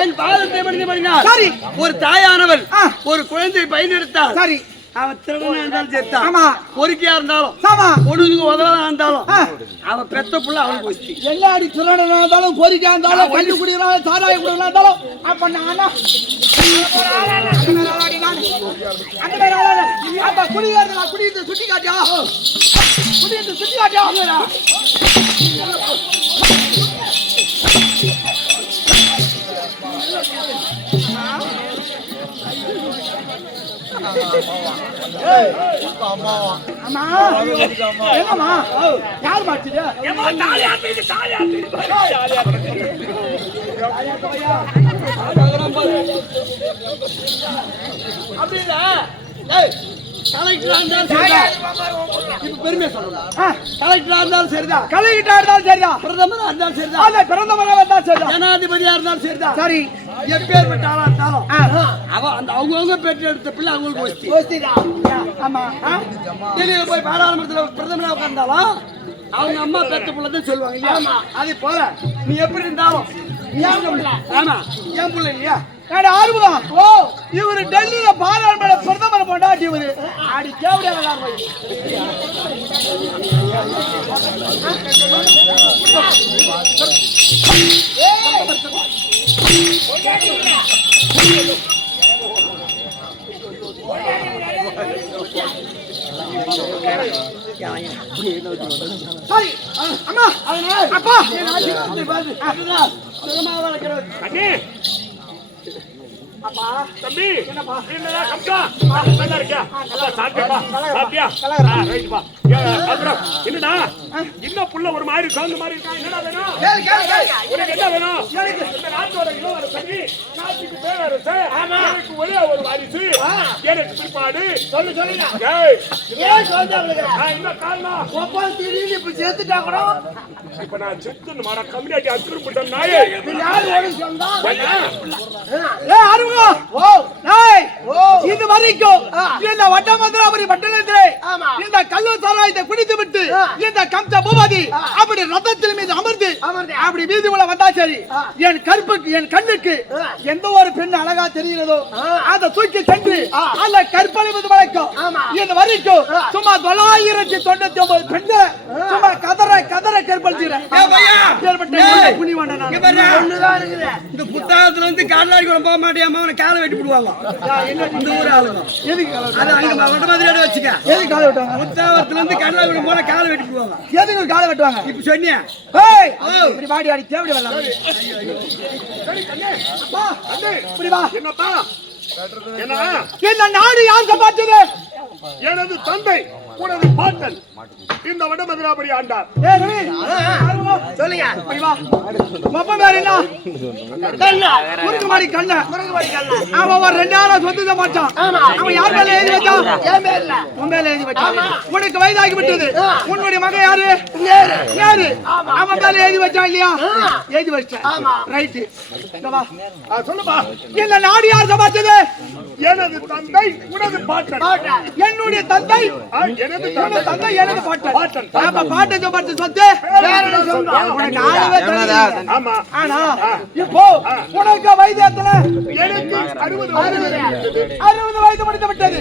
என் பாதத்தை மனிதன் சரி. ஒரு தாயானவள் ஒரு குழந்தை பயனெடுத்தார். சரி. அவன் திருடனா இருந்தாலும் சேர்த்தான். ஆமா. பொறுக்கியா இருந்தாலும் ஆமா. பொழுதுக்கு உதவா இருந்தாலும் அவன் பெத்த புள்ள அவனுக்கு வச்சு எல்லாடி திருடனா இருந்தாலும் பொறுக்கியா இருந்தாலும் கல்லு குடிக்கிறான் சாராய குடிக்கிறா இருந்தாலும் அப்ப நானா அந்த குடிக்கிறத குடித்து சுட்டி காட்டியா குடித்து சுட்டி காட்டியா என்னமா யார் மாட்டியா பெருமையா சொல்லலாம். கலெக்டரா இருந்தாலும் சரிதான், கலெக்டரா இருந்தாலும் சரிதான், பிரதமரா இருந்தாலும் சரிதான், பிரதமரா இருந்தாலும் சரிதான், ஜனாதிபதியா இருந்தாலும் சரிதான். சரி, எப்பேற்பட்ட ஆளா இருந்தாலும் அவன் அந்த அவங்கவுங்க பெற்று எடுத்த பிள்ளை அவங்களுக்கு ஆமா. டெல்லியில போய் பாராளுமன்றத்துல பிரதமரா உட்கார்ந்தாலும் அவங்க அம்மா பெற்ற பிள்ளைதான் சொல்லுவாங்க இல்லையா? அதே போல நீ எப்படி இருந்தாலும் ஆமா என் பிள்ளை இல்லையா? ஆறுமுகம் ஓ இவரு டெல்லியில பாராளுமன்ற பிரதமர் போண்டாட்டி இவரு அடி கேவடியா சரி அம்மா அப்பா அப்பா தம்பி என்னப்பா என்னடா கம்சா நல்லா இருக்கியா நல்லா சாப்பிட்டியா சாப்பிட்டியா ரைட்ப்பா என்னடா இன்னும் புள்ள ஒரு மாதிரி சவுண்ட் மாதிரி இருக்கா என்னடா வேணும் உனக்கு என்ன வேணும் இந்த நாட்டோட இளவரசி நாட்டுக்கு பேரரசு எனக்கு ஒரே ஒரு வாரிசு எனக்கு பிற்பாடு சொல்லுங்க ஏன் சொல்றாங்க இந்த காரணம் கோபா திடீர்னு இப்படி சேர்த்துட்டா கூட இப்ப நான் செத்துன்னு மாட கம்யூனிட்டி அக்ரூப்ட்ட நாயே யார் ஓடி சொன்னா இது வரைக்கும் இந்த வட்டமதுராபுரி பட்டணத்திலே இந்த கல்லு சாராயத்தை குடித்து விட்டு இந்த கம்ச பூபதி அப்படி ரதத்தின் மீது அமர்ந்து அப்படி வீதி உள்ள வந்தா சரி என் கண்ணுக்கு எந்த ஒரு பெண் அழகா தெரிகிறதோ அதை தூக்கி சென்று அல்ல கற்பழிவது வரைக்கும் இது வரைக்கும் சும்மா 999 பெண்ணை சும்மா கதற கற்பழிச்சுறேன். இந்த புத்தகத்துல வந்து காலாரி கூட போக மாட்டேன் காலை வெட்டி விடுவாங்க. இந்த ஊர் ஆளுங்க எதுக்கு வட்ட மாதிரியோட வச்சுக்க எதுக்கு காலை வெட்டுவாங்க? புத்தகத்துல இருந்து காலாரி கூட போன காலை வெட்டி விடுவாங்க. எதுக்கு காலை வெட்டுவாங்க? இப்ப சொன்னியா இப்படி வாடி வாடி தேவடி வரலாம். இப்படி வா என்னப்பா என்ன இந்த நாடு யார் சம்பாதிச்சது? எனது தந்தை உனது பாட்டன் இந்த வடமதுராபுரி ஆண்டார். சொல்லுங்க அவன் ஒரு 2 ஆளா சொந்த மாட்டான். அவன் யார் மேல எழுதி வச்சான்? உன் மேல எழுதி வச்சான். உனக்கு வயதாகி விட்டது. உன்னுடைய மகன் யாரு? யாரு? அவன் மேல எழுதி வச்சான் இல்லையா? எழுதி வச்சான். ரைட்டு சொல்லுப்பா. இந்த நாடு யார் சம்பாதிச்சது? எனது தந்தை உனது பாட்டன். என்னுடைய தந்தை எனது தந்தை எனது பாட்டன். பாட்டன் சம்பாதிச்ச சொத்து ஆமா. ஆனா இப்போ உனக்கு வயது எத்தனை? எனக்கு 60 வயது முடிந்து விட்டது.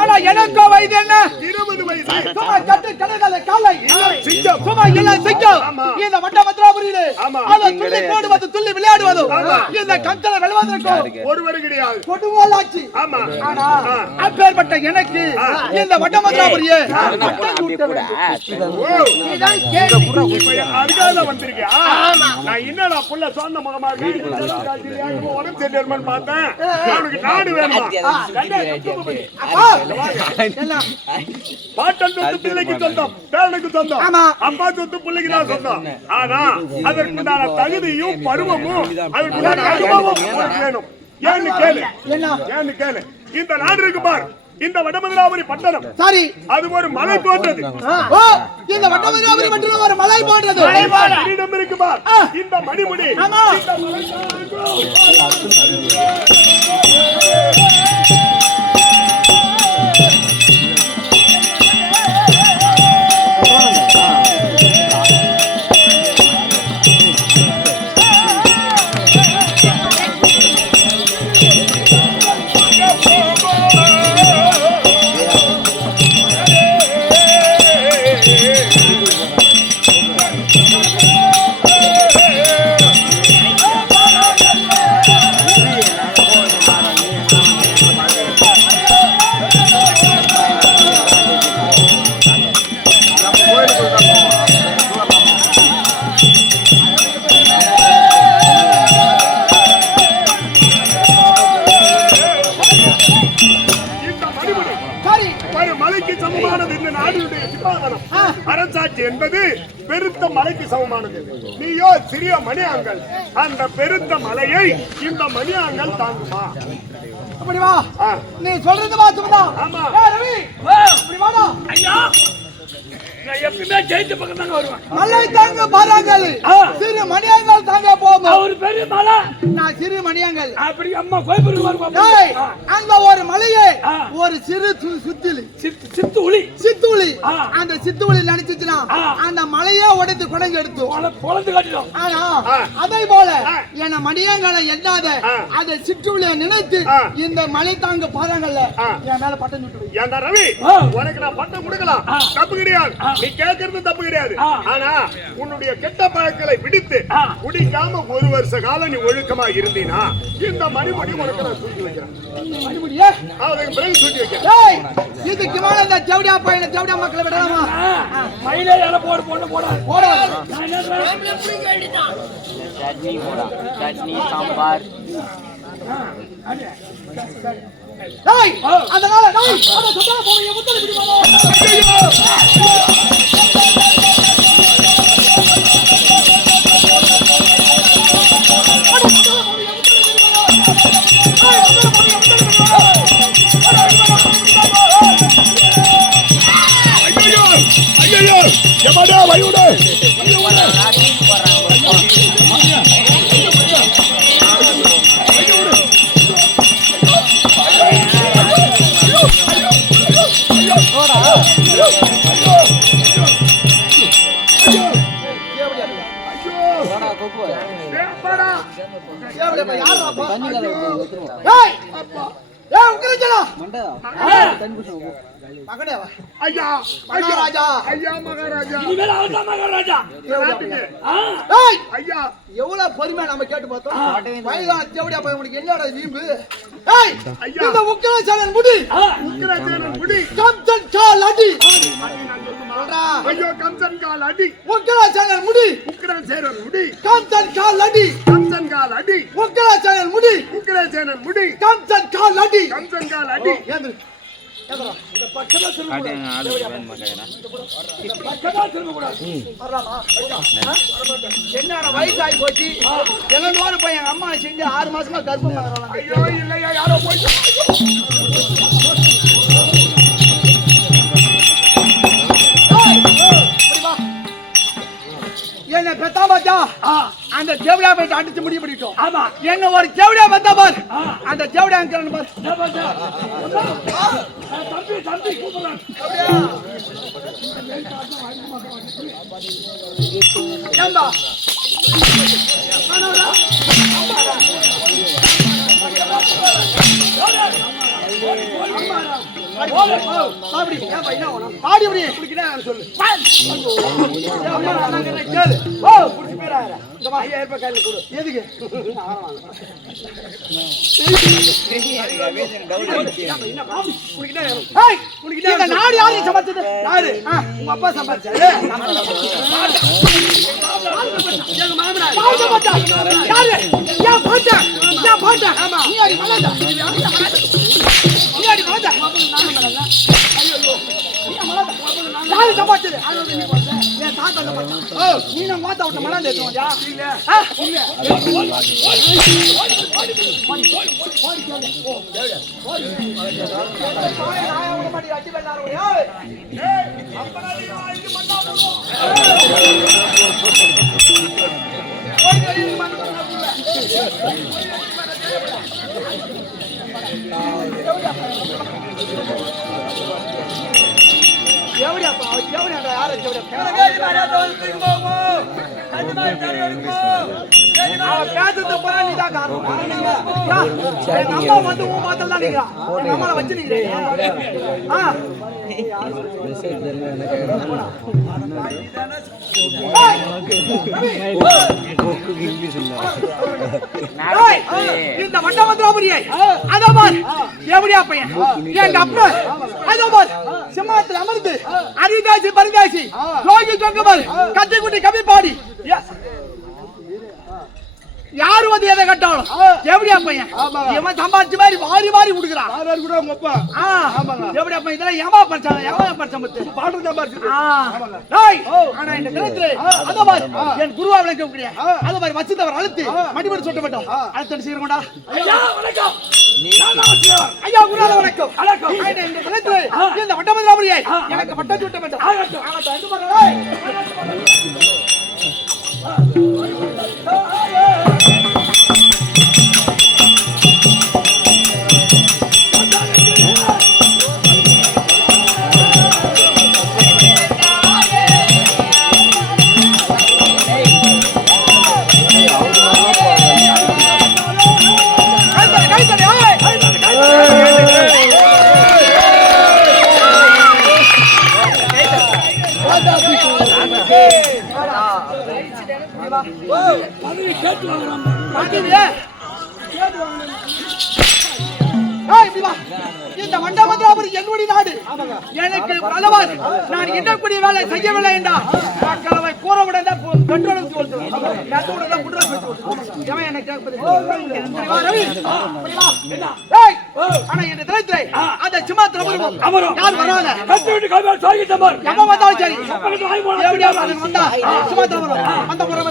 ஆனா எனக்கு வயது என்ன? 20 வயது. சும்மா கட்டு கடகால காலை சும்மா எல்லாம் சிங்கம் இந்த வட்டமதுராபுரியிலே அத துள்ளி போடுவது துள்ளி விளையாடுவது இந்த கந்தல வெல்வதற்கு ஒருவர் கிடையாது. கொடுவாளாச்சி. ஆமா. ஆனா அப்பேற்பட்ட எனக்கு இந்த வட்டமதுராபுரியே இதான் கேள்வி. அதுக்காக வந்திருக்கேன். நான் என்னடா புள்ள சொந்த மகமா உடம்பு சரியாருமான்னு பார்த்தேன். அவனுக்கு நாடு வேணுமா? பாட்டன் சொத்து பிள்ளைக்கு சொந்தம், பேரனுக்கு சொந்தம், அப்பா சொத்து பிள்ளைக்கு தான் சொந்தம். ஆனா அதற்குண்டான தகுதியும் பருவமும் அதற்குண்டான அனுபவம் வேணும். ஏன்னு கேளு. இந்த நாடு இருக்கு பார், இந்த வடமதுராபுரி பட்டணம் சரி அது ஒரு மலை போன்றது. இந்த வடமதுராபுரி பட்டணம் ஒரு மலை போன்றது. இடம் இருக்கு பார், இந்த மணிமுடி சமமானது இந்த நாடுடைய சிம்மாசனம். அரசாட்சி என்பது பெருத்த மலைக்கு சமமானது. நீயோ சிறிய மணியாங்கள். அந்த பெருத்த மலையை இந்த மணியாங்கள் தாங்குமா? அப்படி வா. நீ சொல்றது வாசம்தான். ஆமா. ரவி, அப்படி வாடா. ஐயா, நான் எப்பவுமே ஜெயிச்ச பக்கம் தாங்க வருவேன். மலை தாங்க பாறாங்கள். சிறு மணியாங்கள் தாங்க போகும். ஒரு பெரிய மலை. நான் சிறு மணியாங்கள். அப்படி அம்மா கோயம்புத்தூர் வருவோம். அங்க ஒரு மலையே ஒரு சிறு சுத்திலி சித்துளி அந்த சித்துளி நினைச்சுச்சுனா அந்த மலையே உடைத்து குடஞ்சு எடுத்து பொழந்து காட்டிடும். ஆனா அதே போல என்ன மணியங்களை எண்ணாத அதை சிற்றுளியை நினைத்து இந்த மலை தாங்க பாறாங்கல்ல என் மேல பட்டம் சுட்டு. ஏண்டா ரவி, உனக்கு நான் பட்டம் கொடுக்கலாம், தப்பு கிடையாது. நீ கேட்கறது தப்பு கிடையாது. ஆனா உன்னுடைய கெட்ட பழக்கங்களை விடுத்து குடிக்காம ஒரு வருஷ காலம் நீ ஒழுக்கமா இருந்தீனா இந்த மணிமுடி உனக்கு நான் தூக்கி வைக்கிறேன். மணிமுடியே அவனுக்கு பிறகு தூக்கி வைக்கிறேன். இதுக்கு மேல இந்த ஜவுடியா பையனை ஜவுடியா மக்களை விடலாமா? மயிலே இலை போடு போட சட்னி சாம்பார் அதனால போறீங்க முத்தலை எவ்வளவு பொறுமையா நம்ம கேட்டு பார்த்தோம். வயதான தேவடியா போய் உனக்கு என்னடா வீம்பு? இந்த உக்கிரசேனன் முடி கம்சன் கால் அடி. ஐயோ கம்சன் கால் அடி. உக்கிரசேனன் முடி கம்சன் கால் அடி. கம்சன் கால் அடி. உக்கிரசேனன் முடி கம்சன் கால் அடி. கம்சன் கால் அடி. என்னோட வயசாகி போச்சு. எங்களோட போய் எங்க அம்மா செஞ்சு 6 மாசமா கர்ப்பம். ஐயோ இல்லையா, யாரோ போய் என்ன பெத்தா பாத்தா அந்த தேவடியா போயிட்டு அடிச்சு முடிவு பண்ணிட்டோம். ஆமா, என்ன ஒரு தேவடியா பார்த்தா பார், அந்த தேவடியா அங்கிரன் பார். தம்பி தம்பி கூப்பிடுறான். ஏண்டா நாடு யாரு சமைச்சது? உங்க அப்பா சம்பாதிச்சாரு. எங்க மாமனார் இந்த மண்டபத்திரோபரியை அதோ பார் எப்படியா பையன் எங்க அப்பா அதோ பார் சிம்மத்தில் அமர்ந்து அரிதாசி பரிதாசி ஜோகி ஜோங்கமல் கட்டி குட்டி கவி பாடி யாரு வந்து எதை கட்டாலும் எப்படியா பையன் இவன் சம்பாதிச்சு மாதிரி வாரி வாரி கொடுக்குறான் கூட உங்க அப்பா எப்படியா பையன் இதெல்லாம் ஏமா படிச்சான் பாட்டு சம்பாதிச்சு ஆனா இந்த கிரகத்துல அத மாதிரி என் குருவா விளக்க முடியாது அத மாதிரி வச்சுதவர் அழுத்தி மடிபடி சொல்ல மாட்டோம் அழுத்தடி செய்யறோம்டா ஐயா வணக்கம் ஐயா குருநாத வணக்கம் வணக்கம் இந்த கிரகத்துல இந்த வட்டமதுராபுரியை எனக்கு வட்டச்சு விட்ட வேண்டும் ஆகட்டும் எங்க போறே பதவி கேட்டு வாங்குறான் இந்த வண்டமதுராபுரி என்னுடைய நாடு எனக்கு பலவாது நான் இன்னக்கூடிய வேலை செய்யவில்லை என்றால் மக்களை கூறவுடன் ஆனா இந்த தினத்திலே அந்த சிம்மாத்திரம் யார் வராங்க எவன் வந்தாலும் சரி எப்படியா வந்தா சிம்மாத்திரம் வரும் அந்த முறை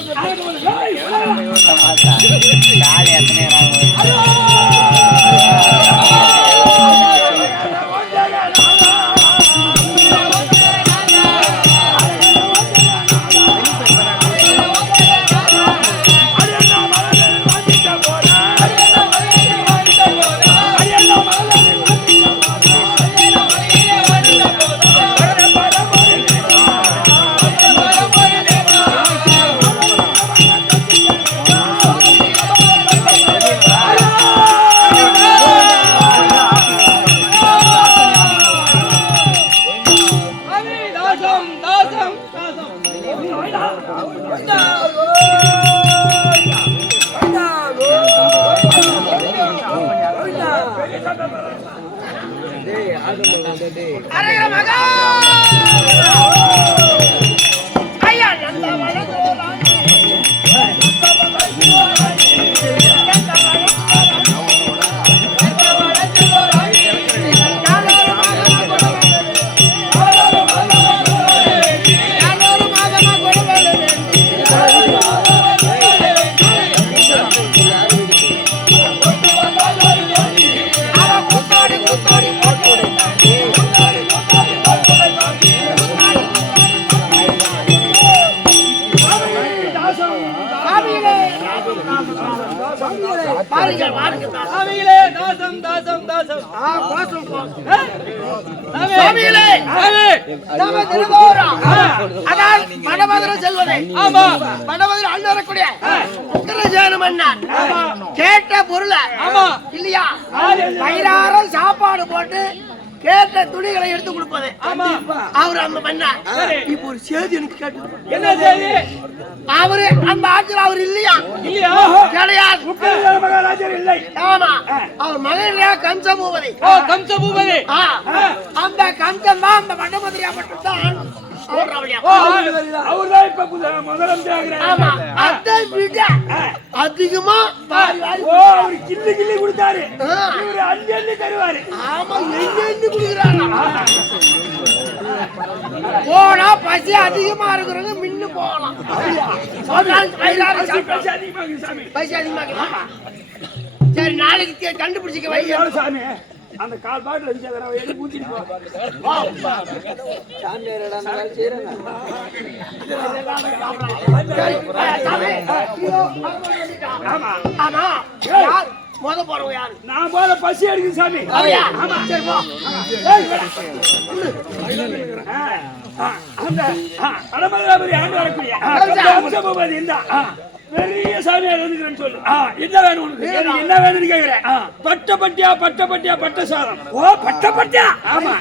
கேட்ட பொருள இல்லையா வயிறார சாப்பாடு போட்டு கேட்ட துணிகளை எடுத்து கொடுப்பது அவரு அந்த பண்ணார். இப்ப ஒரு செய்தி எனக்கு கேட்டு என்ன செய்தி? அவரு அந்த ஆட்சியில் அவர் இல்லையா இல்லையா கிடையாது மகாராஜர் இல்லை. ஆமா அவர் மகன் கம்சபூபதி. கம்சபூபதி அந்த கம்சம் தான் அந்த வண்டமதுரையா மட்டும் தான் அவர்தான் இப்ப முதலமைச்சர். அதை விட அதிகமா அவரு கிள்ளி கிள்ளி கொடுத்தாரு. இவரு அள்ளி அள்ளி தருவாரு. ஆமா எண்ணி குடுக்குறாங்க. போனா பசி அதிகமா இருக்கிறவங்க மின்னு போகலாம். பசி அதிகமா சரி நாளைக்கு கண்டுபிடிச்சிக்க வைக்க சாமி. அந்த கால் பாட்டில் எடுத்து ஊத்திட்டு போ. ஆமா முத போறவங்க யாரு? நான் போல பசி அடிக்குது சாமி. ஆமா சரி போ. அந்த வடமதுராபுரி ஆண்டு வரக்கூடிய இந்த பெரிய சாமியார் வந்துக்கிறேன்னு சொல்லு. என்ன வேணும் உனக்கு? என்ன வேணும்னு கேக்குறேன். பட்டப்பட்டியா பட்டப்பட்டியா பட்ட சாதம். ஓ பட்டப்பட்டியா? ஆமா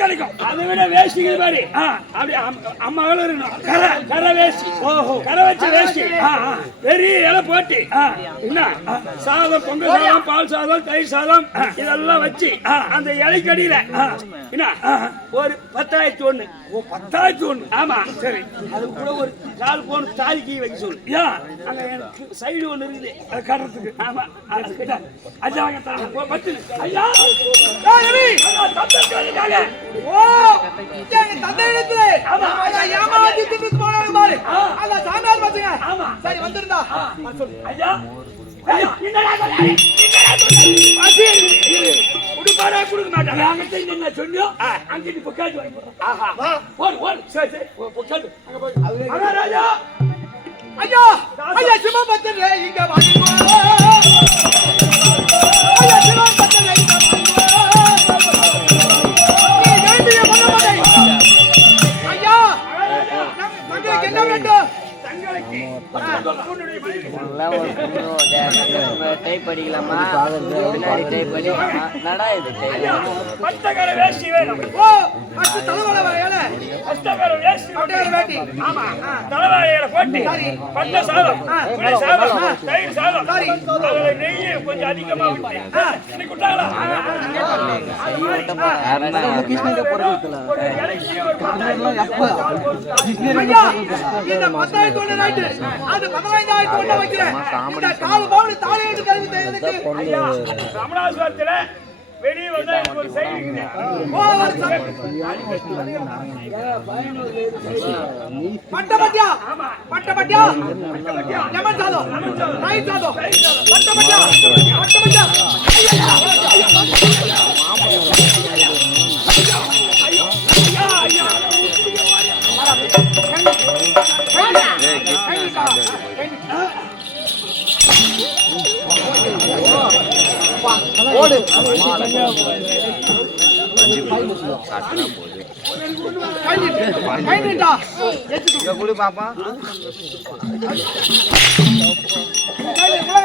கிடைக்கும். அதை விட வேஷ்டிகள் மாதிரி அப்படி அம்மாவும் இருக்கணும். கரை கரை வேஷ்டி. ஓஹோ கரை வச்ச வேஷ்டி பெரிய இலை போட்டு என்ன சாதம் பொங்கல் சாதம் பால் சாதம் தயிர் சாதம் இதெல்லாம் வச்சு அந்த இலைக்கடியில என்ன ஒரு 10,001. ஓ 10,001. ஆமா சரி. அது கூட ஒரு 4 பவுன் தாலிக்கு வைக்க சொல்லு. அங்க எனக்கு சைடு ஒண்ணு இருக்குது அது கட்டுறதுக்கு. ஆமா அதுக்கிட்ட ஐயா வாங்க தரேன். பத்து ஐயா ஏய் ரவி ஐயா தத்தம் வந்துட்டாங்க. ஓ எங்க தந்தை இடத்துல ஐயா ஏமாத்தி திட்டு போறாங்க பாரு அந்த சாமியார் பாத்துங்க ஆமா. சரி வந்திருந்தா சொல்லு ஐயா ஐயா என்னடா சொல்றாரு? என்னடா சொல்றாரு? பசி குடுப்பாரா குடுக்க மாட்டாங்க. அங்கிட்ட என்ன சொன்னியோ அங்கிட்டு பொக்காட்டு வாங்கி போறோம். ஆஹா போடு போடு சரி சரி பொக்காட்டு அங்க போய் மகாராஜா ஐயா ஐயா சிவபக்தன் இங்க வாங்க ஐயா சிவபக்தன் இங்க வாங்க நீ வேண்டிய மனமதை ஐயா உங்களுக்கு என்ன வேண்டும் தங்களுக்கு உன்னுடைய மனைவி டைப் படிக்கலாமா பின்னாடி டைப் படிக்கலாமா நடா இது பட்டக்கார வேஷ்டி வேணும். ஓ அச்சு தலைவல வரையல பட்டக்கார வேஷ்டி அப்படியே வேட்டி ஆமா தலைவாழையில போட்டு பட்ட சாதம் புளி சாதம் தயிர் சாதம் அதுல நெய் கொஞ்சம் அதிகமா விட்டு இன்னைக்கு விட்டாங்களா ஐயா இந்த 10,000 தொண்டை நைட்டு அது 15,000 தொண்டை வைக்கிறேன் இந்த கால் பவுன் தாலி எடுத்து கழுவி தேய்க்கிறதுக்கு ஐயா ரமணாசுரத்துல வெளியே வந்தா எனக்கு ஒரு சைடு இருக்குது. ஓ பட்டபட்டியா பட்டபட்டியா லெமன் சாதம் ரைட் சாதம் பட்டபட்டியா பட்டபட்டியா ஓடு கைனிட்டா குடி பாப்பா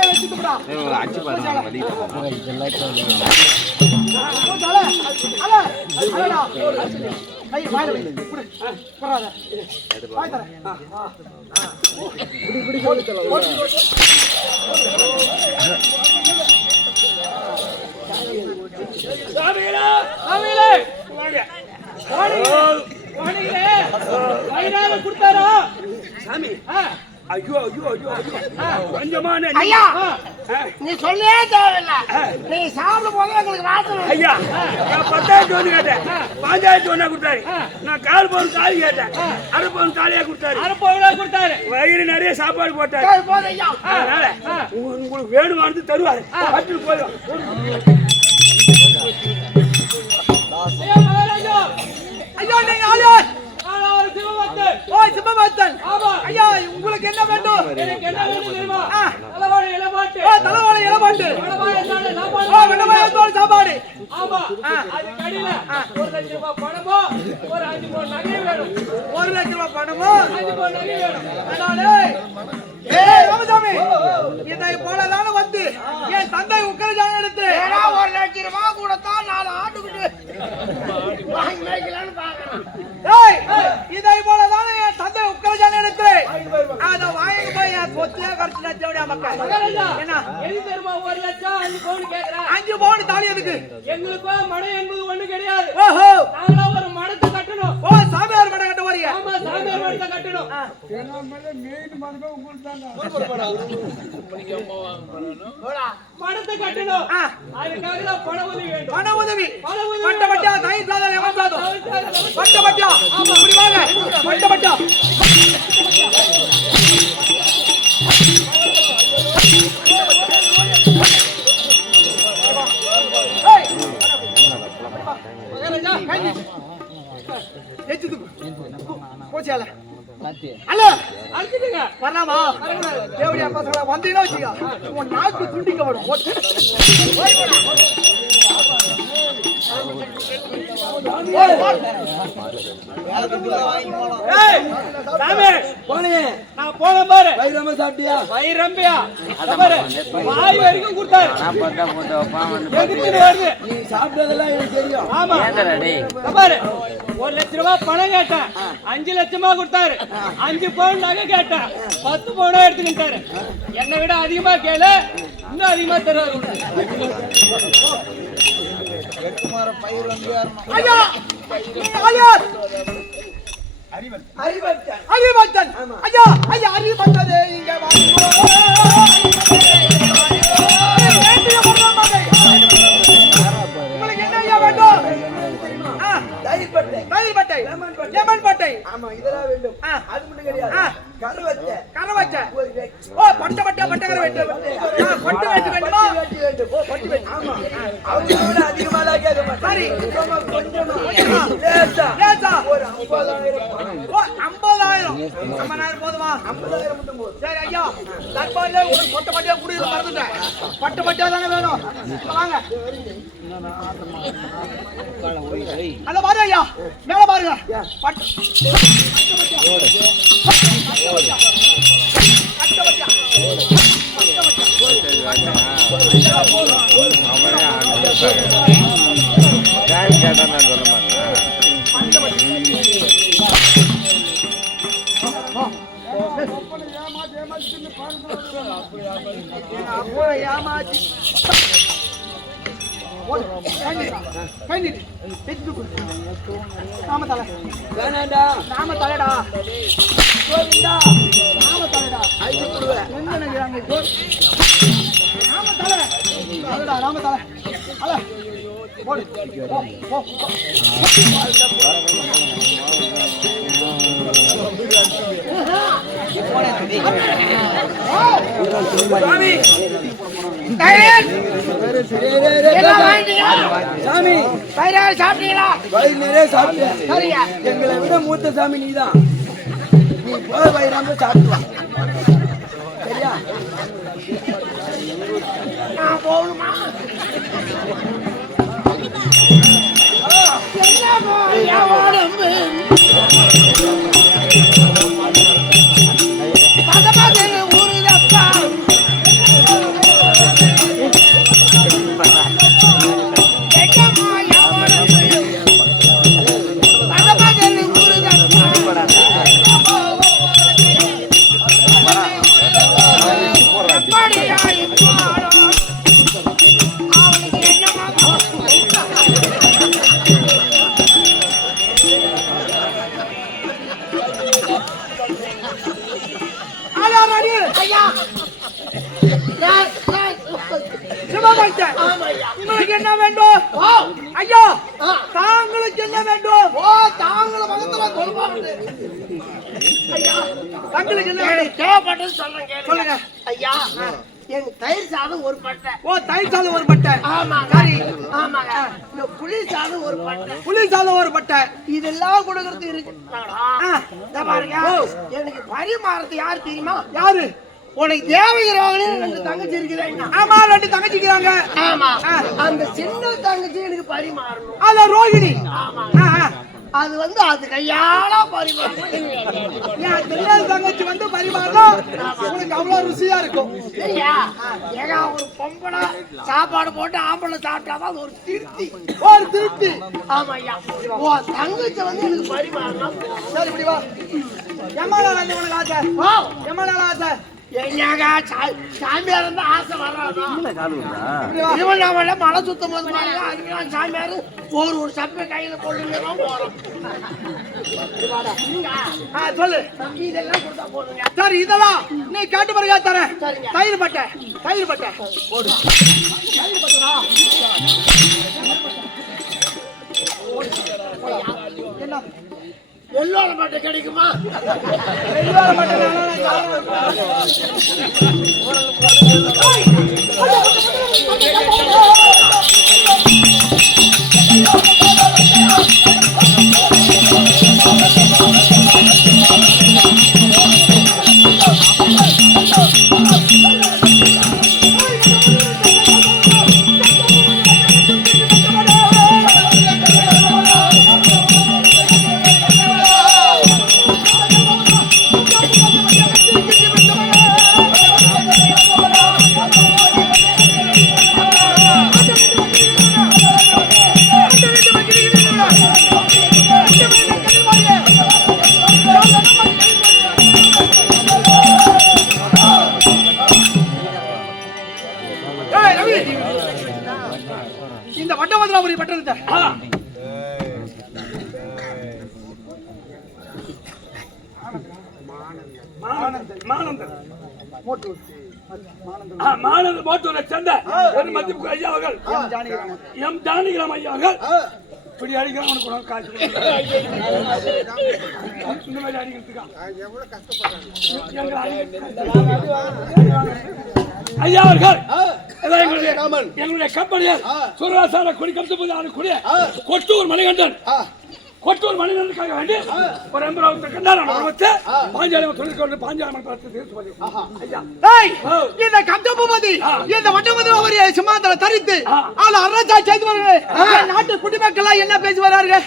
வச்சுட்டுடா அடிச்சு பாருங்க வலி அல அல அலடா கை வாயில வை குடு பரவாத வாய் தர குடி சாமிகளா சாமிகளே வாங்க வாணிகளே வயிறால கொடுத்தாரா சாமி ஐயோ ஐயோ ஐயோ கொஞ்சமான ஐயா நீ சொல்லவே தேவையில்ல நீ சாப்பிடும் போது எங்களுக்கு வாசனை ஐயா நான் 10,000 வந்து கேட்டேன் 5,000 ஒண்ணா கொடுத்தாரு நான் கால் பவுன் காலி கேட்டேன் அரை பவுன் காலியா கொடுத்தாரு வயிறு நிறைய சாப்பாடு போட்டாரு போதும் ஐயா அதனால உங்களுக்கு வேணுமானது தருவாரு பட்டு போயிடும் ஐயா நீங்க ஆளு ஓ சிவபக்தன் ஐயா உங்களுக்கு என்ன வேண்டும் தலைவாழை இலமாட்டு ஓ வெண்ணமாயத்தோட சாப்பாடு ஆமா அது கடில 1,00,000 ரூபாய் பணமோ ஒரு 5 பவுன் நகை வேணும் 1,00,000 ரூபாய் பணமோ 5 பவுன் நகை வேணும் அடாடே ஏய் ராமசாமி இதை போலதான வந்து என் தந்தை உக்கரஜான எடுத்து ஏன்னா 1,00,000 ரூபாய் கொடுத்தா 4 ஆட்டுக்குட்டி வாங்கி மேய்க்கலாம்னு பாக்குறேன் ஏய் இதை போலதான என் தந்தை உக்கரஜான எடுத்து அத வாங்கி போய் என் சொத்தையே கரெக்ட் நச்சோடியா மக்கள் என்ன எது தெரியுமா 1,00,000 5 பவுன் கேக்குறேன் 5 பவுன் தாலி எதுக்கு எங்களுக்கு மடம் என்பது ஒண்ணு கிடையாது ஓஹோ நாங்களா ஒரு மடத்தை கட்டணும் ஓ சாமியார் மடம் கட்ட வரீங்க ஆமா சாமியார் மடத்தை கட்டணும் மடத்தை கட்டணும் அதுக்காக தான் பண உதவி வேண்டும் பண உதவி பட்டபட்டியா தயிர் சாதம் லெமன் சாதம் பட்டபட்டியா இப்படி வாங்க பட்டபட்டியா போச்சியால அல்ல அடிச்சிடுங்க வரலாமா தேவடியா பசங்களா வந்தீங்கன்னா வச்சுக்க உன் நாக்கு துண்டிக்க வரும் நான் போன பாரு வயிறம்ப சாப்பிட்டியா வயிறம்பியா பாரு வாய் வரைக்கும் கொடுத்தாரு வருது நீ சாப்பிட்டதெல்லாம் எனக்கு தெரியும் ஆமா பாரு 1,00,000 ரூபாய் பணம் கேட்டேன் 5 லட்சமா கொடுத்தாரு 5 பவுன் நகை கேட்டேன் 10 பவுனா எடுத்துக்கிட்டாரு என்னை விட அதிகமா கேளு இன்னும் அதிகமா தருவாரு ஐயா அறிவர்த்தன் ஐயா ஐயா அறிவர்த்ததே இங்க வாங்க எமன்பட்டை. ஆமா இதெல்லாம் வேண்டும். அது மட்டும் கிடையாது. கரவச்ச. ஓ பட்ட பட்டகர வேண்டும். பட்டு வெட்டு வேண்டுமா? வேண்டும். ஓ பட்டு வெட்டு. ஆமா. அவங்களோட அதிகமா லாக்காத சரி. கொஞ்சமா. லேசா. ஒரு 50,000. ஓ 50,000. 50,000 போதுமா? 50,000 மட்டும் போதும். சரி ஐயா. தர்பார்ல ஒரு பட்ட பட்டியா குடியில மறந்துட்டேன். பட்ட பட்டியா தானே வேணும். வாங்க. அத பாரு ஐயா. மேல பாருங்க. பட்ட ஏமாத்தி நாம தலை வேணாண்டா. நாம தலைடா கோவிந்தா. நாம தலைடா ஐந்து குடுவேன். என்ன நினைக்கிறாங்க நாம தலை தலைடா நாம தலை அல போடு போ போ சாமி சாமி சாப்பிட்டீங்களா வயிறு நிறைய சாப்பிட்டேன். எங்களை விட மூத்த சாமி நீதான். நீ போய் வயிறாம சாப்பிடுவா. சரியா? நான் போகணுமா உங்களுக்கு என்ன வேண்டும் ஐயா? தாங்களுக்கு என்ன வேண்டும்? தாங்களும் பக்கத்துல கொள்வாங்க. தங்களுக்கு என்ன வேண்டும்? தேவைப்பட்டது சொல்றேன் சொல்லுங்க ஐயா. எங்க தயிர் சாதம் ஒரு பட்டை. ஓ தயிர் சாதம் ஒரு பட்டை. ஆமாங்க. சரி ஆமாங்க. இந்த புளி சாதம் ஒரு பட்டை. புளி சாதம் ஒரு பட்டை. இதெல்லாம் கொடுக்கறது இருக்கு. இத பாருங்க. எனக்கு பரிமாறது யார் தெரியுமா? யாரு? உனக்கு தேவைங்கிறவங்களே 2 தங்கச்சி இருக்கிறாங்க. ஆமா 2 தங்கச்சிக்கிறாங்க. ஆமா. அந்த சின்ன தங்கச்சி எனக்கு பரிமாறணும். அத ரோகிணி. அது வந்து அது கையால பரிமாறணும். என் தெரியாத தங்கச்சி வந்து பரிமாறணும். உனக்கு அவ்வளவு ருசியா இருக்கும். சரியா? ஏன்னா ஒரு பொம்பளை சாப்பாடு போட்டு ஆம்பளை சாப்பிட்டாதான் அது ஒரு திருப்தி. ஒரு திருப்தி. ஆமா ஐயா. ஓ தங்கச்சி வந்து எனக்கு பரிமாறணும். சரி இப்படி வா. எம்மாளா வந்து உனக்கு ஆசை? எம்மாளா ஆசை? என்னங்க சாமியார் இருந்தா ஆசை வர்றாதா? இப்படி வா. இவன் நம்மள மலை சுத்தம் போது பாருங்க. அதுக்கு சாமியார் ஒரு சப்பை கையில கொள்ளுங்கிறோம் போறோம். சொல்லு. தம்பி இதெல்லாம் கொடுத்தா போதுங்க. சரி இதெல்லாம் நீ கேட்டு பிறகு தரேன். சரிங்க. தயிர் பட்டை. தயிர் பட்டை போடு. தயிர் பட்டடா. என்ன எல்லோர மட்டும் கிடைக்குமா? வெள்ளார பட்டை இந்த வட்டமதுராபுரி பட்டணத்தை மாநந்த மோட்டூரை சேர்ந்த மதிப்பு ஐயா அவர்கள் எம் ஜானகிராம் ஐயா அவர்கள் இப்படி அடிக்கிறான் உனக்கு உனக்கு காசு கொடுக்குறேன். இந்த மாதிரி அடிக்கிறதுக்கா ஐயா அவர்கள் எங்களுடைய கம்பெனியார் சுரராசார கொடி கம்ச போது ஆடக்கூடிய கொட்டூர் மணிகண்டன் கொட்டூர் மணிகண்டனுக்காக வேண்டி ஒரு 80 கண்டாரம் வச்சு பாஞ்சாலம் தொழில் கொண்டு பாஞ்சாலம் டேய், இந்த கம்சபூபதி இந்த வட்டபதி அவரை சிம்மாந்தல தரித்து ஆள அரசா செய்து வருகிறார். நாட்டு குடிமக்கள் என்ன பேசி வரார்கள்?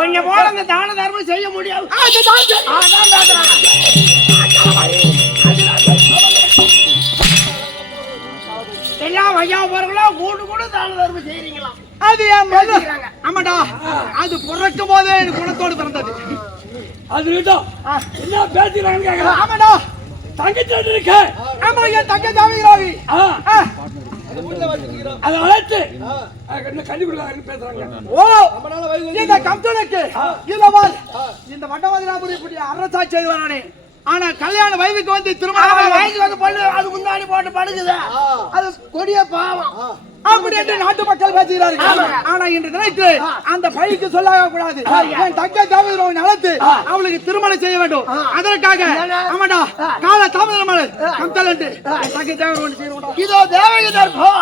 உங்க போல அந்த தான தர்மம் செய்ய முடியாது. எல்லாம் ஐயா போறீங்களா கூடு கூட தான தர்மம் செய்றீங்களா? அது என் மது. ஆமாடா, அது பிறக்கும் போதே எனக்கு குணத்தோடு பிறந்தது. அது விட்டோம் என்ன பேசுகிறாங்க கேட்கலாம். ஆமாடா, தங்கச்சி இருக்க ஆமா என் தங்க ஜாமிராவி. அதை அழைத்து கல்வி கொடுக்காங்கன்னு பேசுறாங்க. ஓ, இந்த கம்சனுக்கு இல்லவால் இந்த வட்டவதிராபுரி இப்படி அரசா செய்து வரானே. ஆனா கல்யாண வயதுக்கு வந்து திருமணம் வயசுக்கு வந்து பொண்ணு அது முன்னாடி போட்டு படுக்குது. அது கொடிய பாவம். அப்படி என்று நாட்டு மக்கள் பேசுகிறார்கள். ஆனா இன்று நினைத்து அந்த பழிக்கு சொல்லாக கூடாது. என் தங்க ஜாமிராவை அழைத்து அவளுக்கு திருமணம் செய்ய வேண்டும். அதற்காக ஆமாடா கால தாமதம் கம்சல் என்று தங்க ஜாமிராவை செய்ய வேண்டும். இதோ தேவகி தர்மம்